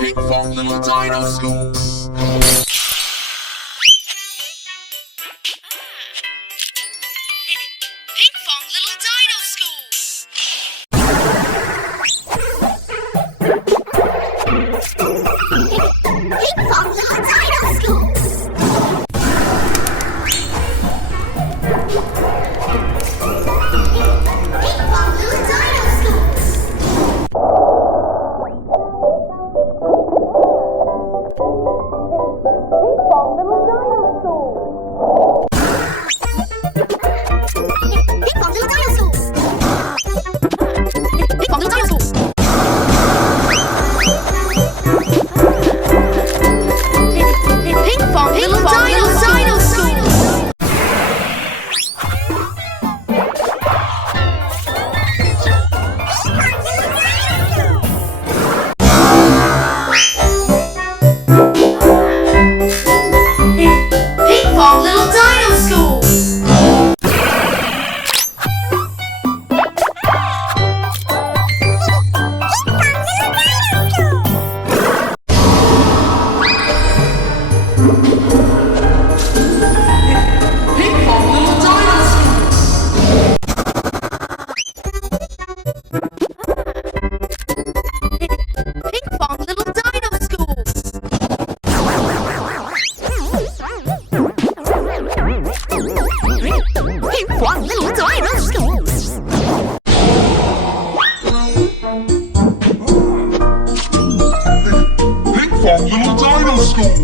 Pinkfong Little Dino School. Pinkfong Little Dino School. Pinkfong Little Dino School. Pinkfong Little Dino School. Pinkfong Little Dino School. Pinkfong Little Dino School. Pinkfong Little Dino School. Pinkfong Little Dino School. Pinkfong Little Dino School. Pinkfong Little Dino School. Pinkfong Little Dino School. Pinkfong Little Dino School. Pinkfong Little Dino School.